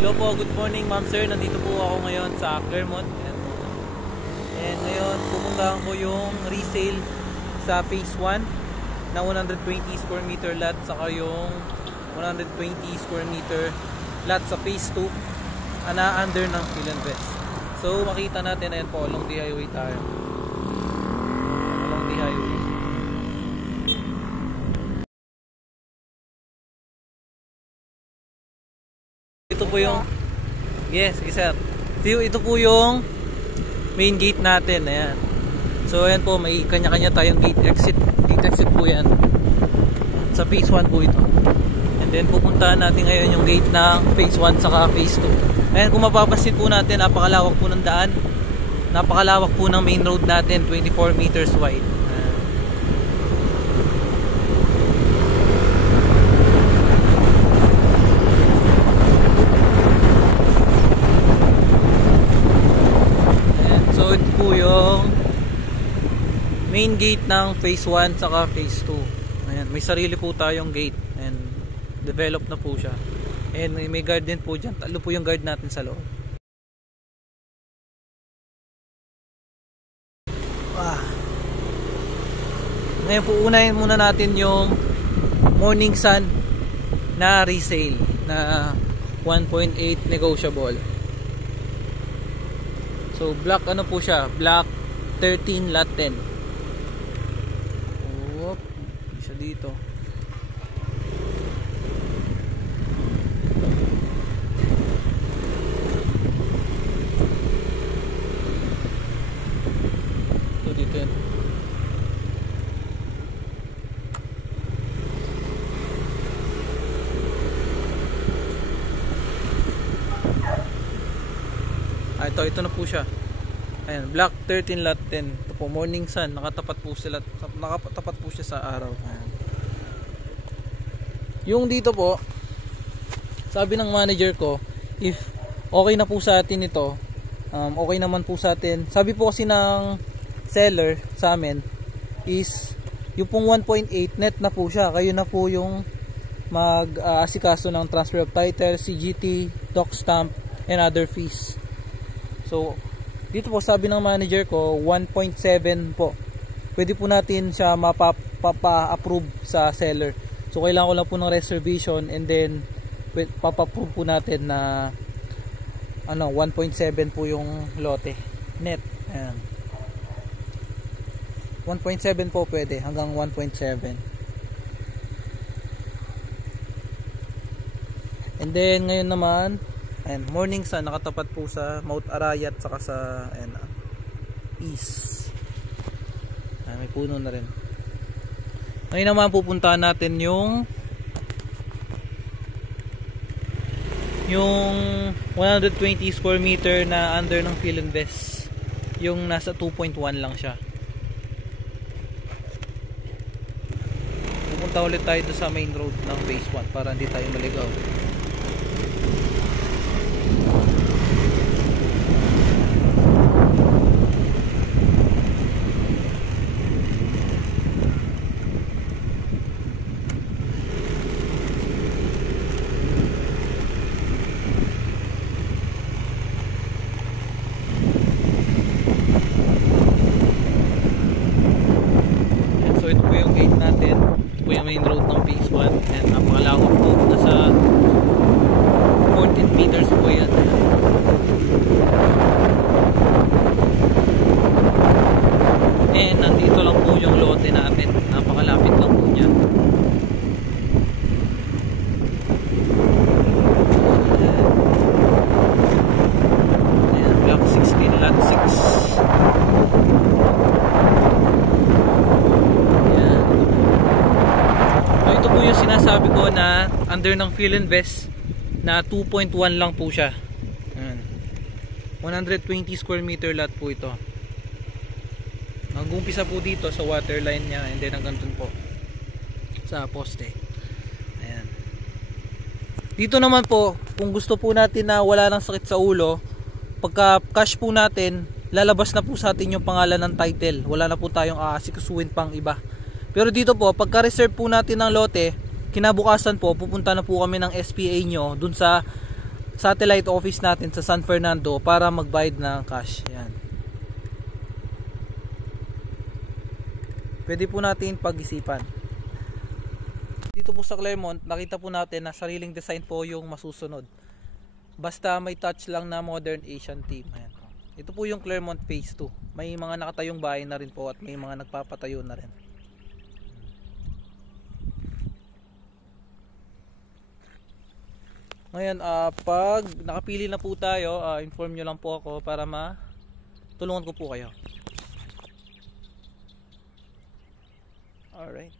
Hello po, good morning ma'am sir. Nandito po ako ngayon sa Clermont. And ngayon pupuntahan ko yung resale sa phase 1 na 120 square meter lot, saka yung 120 square meter lot sa phase 2 na under ng Philinvest. So makita natin, ayan po, along the highway tayo. Along the highway. Ito po yung sir. Ito po yung main gate natin. Ayan. So ayan po, may kanya-kanya tayong gate exit. Gate exit po yan. Sa phase 1 po ito. And then pupuntahan natin ngayon yung gate ng phase 1 saka phase 2. Ayan, kung mapapansin po natin, napakalawak po ng daan. Napakalawak po ng main road natin, 24 meters wide. So ito po yung main gate ng phase 1 saka phase 2. Ayan, may sarili po tayong gate and develop na po siya. And may guard din po dyan. Talo po yung guard natin sa loob. Ngayon po unahin muna natin yung Morning Sun na resale na 1.8 negotiable. So block ano po siya? Block 13 lot 10. Oh, isa dito. Ito dito yan. Ito na po siya. Ayan, block 13 lot 10. Ito po, Morning Sun, nakatapat po siya sa araw. Ayan. Yung dito po, sabi ng manager ko, if okay na po sa atin ito, okay naman po sa atin. Sabi po kasi ng seller sa amin is yung pong 1.8 net na po siya. Kayo na po yung mag-asikaso ng transfer of title, CGT, doc stamp, and other fees. So, dito po sabi ng manager ko, 1.7 po. Pwede po natin siya mapa-approve sa seller. So, kailangan ko lang po ng reservation and then papa-approve po natin na 1.7 po yung lote. Net. Ayan. 1.7 po pwede. Hanggang 1.7. And then, ngayon naman, ayan, Morning Sun, nakatapat po sa Mount Arayat saka sa east. Ayan, may puno na rin. Ngayon naman pupuntahan natin yung 120 square meter na under ng Philinvest. Yung nasa 2.1 lang siya. Pupunta ulit tayo sa main road ng phase 1 para hindi tayo maligaw. Main road ng phase 1 and napakalawak po, nasa 14 meters po yan. And nandito lang po yung lote natin, napakalapit lang po niya. Ayan, block 16 lot 6. Ito po yung sinasabi ko na under ng Philinvest na 2.1 lang po siya. Ayan. 120 square meter lot po ito. Nag-umpisa po dito sa waterline niya and then hanggang dun po sa poste. Ayan. Dito naman po, kung gusto po natin na wala nang sakit sa ulo, pagka cash po natin, lalabas na po sa atin yung pangalan ng title. Wala na po tayong aasikasuhin pang iba. Pero dito po, pagka-reserve po natin ng lote, kinabukasan po, pupunta na po kami ng SPA nyo dun sa satellite office natin sa San Fernando para magbayad ng cash. Yan. Pwede po natin pag-isipan. Dito po sa Claremont, nakita po natin na sariling design po yung masusunod. Basta may touch lang na modern Asian theme. Ayan. Ito po yung Claremont Phase 2. May mga nakatayong bahay na rin po at may mga nagpapatayo na rin. Ngayon, pag nakapili na po tayo, inform nyo lang po ako para tulungan ko po kayo. Alright.